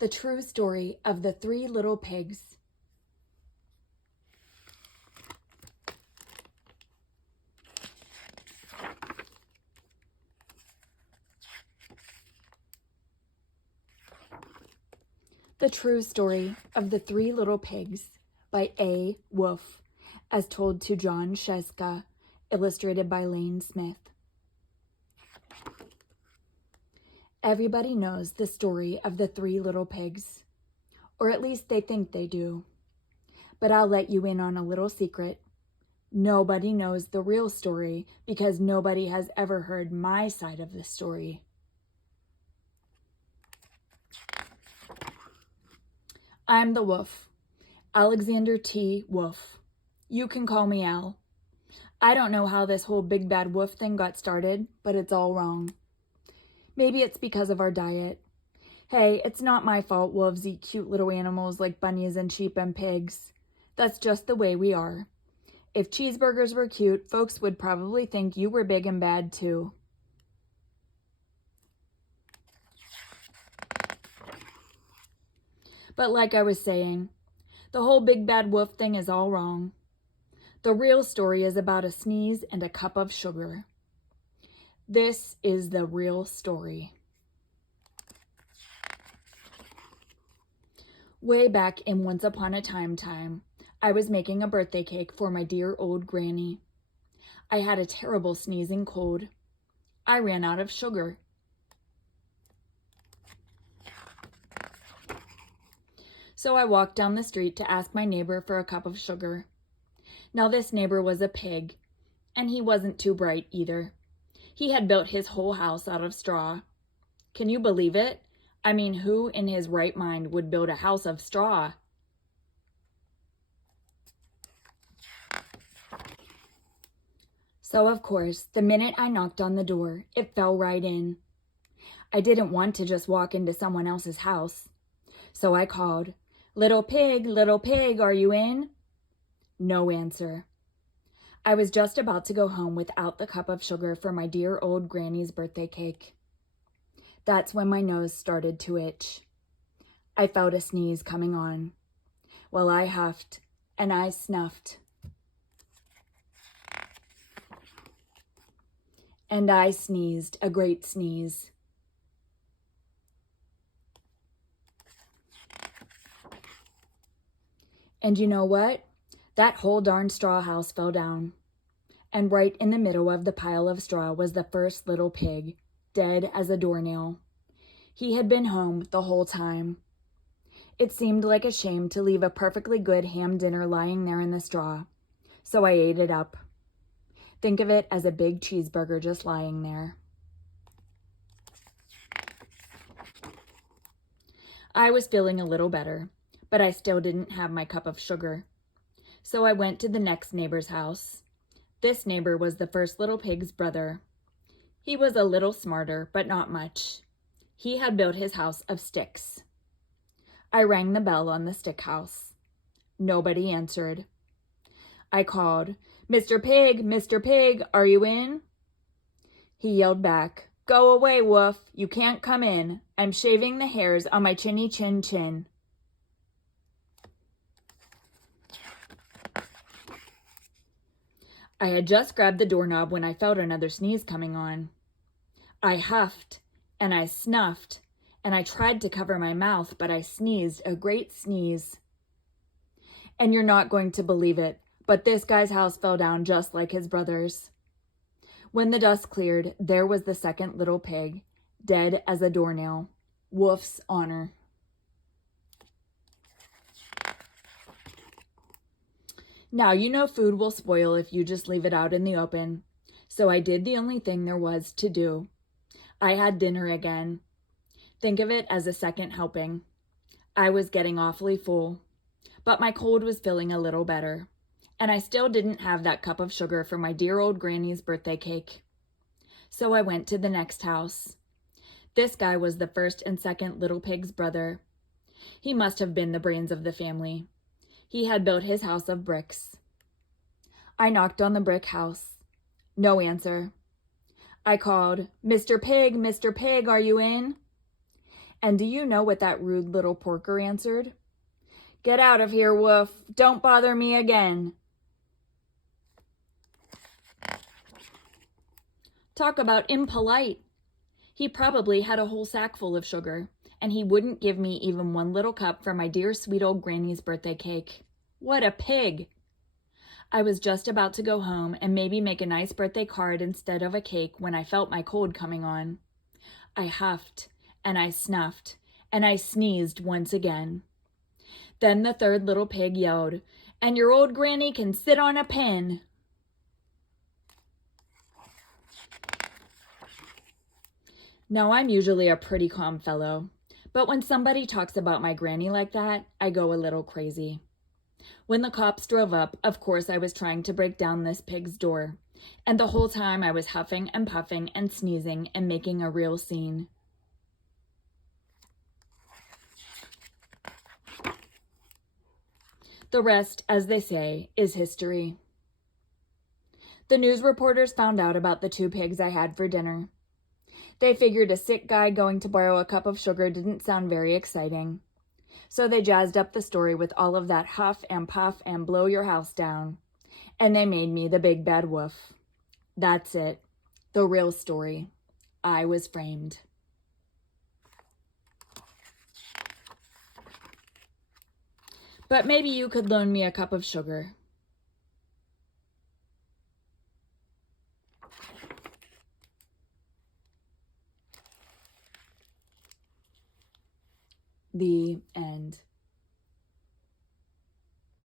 The true story of the three little pigs. The True Story of the Three Little Pigs by A. Wolf, as told to Jon Scieszka, illustrated by Lane Smith. Everybody knows the story of the three little pigs, or at least they think they do. But I'll let you in on a little secret. Nobody knows the real story because nobody has ever heard my side of the story. I'm the wolf, Alexander T. Wolf. You can call me Al. I don't know how this whole big bad wolf thing got started, but it's all wrong. Maybe it's because of our diet. Hey, it's not my fault wolves eat cute little animals like bunnies and sheep and pigs. That's just the way we are. If cheeseburgers were cute, folks would probably think you were big and bad too. But like I was saying, the whole big bad wolf thing is all wrong. The real story is about a sneeze and a cup of sugar. This is the real story. Way back in Once Upon a Time, I was making a birthday cake for my dear old granny. I had a terrible sneezing cold. I ran out of sugar. So I walked down the street to ask my neighbor for a cup of sugar. Now this neighbor was a pig, and he wasn't too bright either. He had built his whole house out of straw. Can you believe it? I mean, who in his right mind would build a house of straw? So of course, the minute I knocked on the door, it fell right in. I didn't want to just walk into someone else's house. So I called, little pig, are you in?" No answer. I was just about to go home without the cup of sugar for my dear old granny's birthday cake. That's when my nose started to itch. I felt a sneeze coming on. Well, I huffed and I snuffed. And I sneezed a great sneeze. And you know what? That whole darn straw house fell down. And right in the middle of the pile of straw was the first little pig, dead as a doornail. He had been home the whole time. It seemed like a shame to leave a perfectly good ham dinner lying there in the straw, so I ate it up. Think of it as a big cheeseburger just lying there. I was feeling a little better, but I still didn't have my cup of sugar. So I went to the next neighbor's house. This neighbor was the first little pig's brother. He was a little smarter, but not much. He had built his house of sticks. I rang the bell on the stick house. Nobody answered. I called, Mr. Pig, are you in?" He yelled back, "Go away, wolf. You can't come in. I'm shaving the hairs on my chinny chin. I had just grabbed the doorknob when I felt another sneeze coming on. I huffed and I snuffed and I tried to cover my mouth, but I sneezed a great sneeze. And you're not going to believe it, but this guy's house fell down just like his brother's. When the dust cleared, there was the second little pig, dead as a doornail. Wolf's honor. Now, you know food will spoil if you just leave it out in the open. So I did the only thing there was to do. I had dinner again. Think of it as a second helping. I was getting awfully full, but my cold was feeling a little better. And I still didn't have that cup of sugar for my dear old granny's birthday cake. So I went to the next house. This guy was the first and second little pig's brother. He must have been the brains of the family. He had built his house of bricks. I knocked on the brick house. No answer. I called, Mr. Pig, are you in?" And do you know what that rude little porker answered? "Get out of here, Woof. Don't bother me again." Talk about impolite. He probably had a whole sack full of sugar, and he wouldn't give me even one little cup for my dear sweet old granny's birthday cake. What a pig! I was just about to go home and maybe make a nice birthday card instead of a cake when I felt my cold coming on. I huffed, and I snuffed, and I sneezed once again. Then the third little pig yelled, "And your old granny can sit on a pin." Now, I'm usually a pretty calm fellow, but when somebody talks about my granny like that, I go a little crazy. When the cops drove up, of course I was trying to break down this pig's door, and the whole time I was huffing and puffing and sneezing and making a real scene. The rest, as they say, is history. The news reporters found out about the 2 pigs I had for dinner. They figured a sick guy going to borrow a cup of sugar didn't sound very exciting. So they jazzed up the story with all of that huff and puff and blow your house down. And they made me the big bad wolf. That's it. The real story. I was framed. But maybe you could loan me a cup of sugar. The end.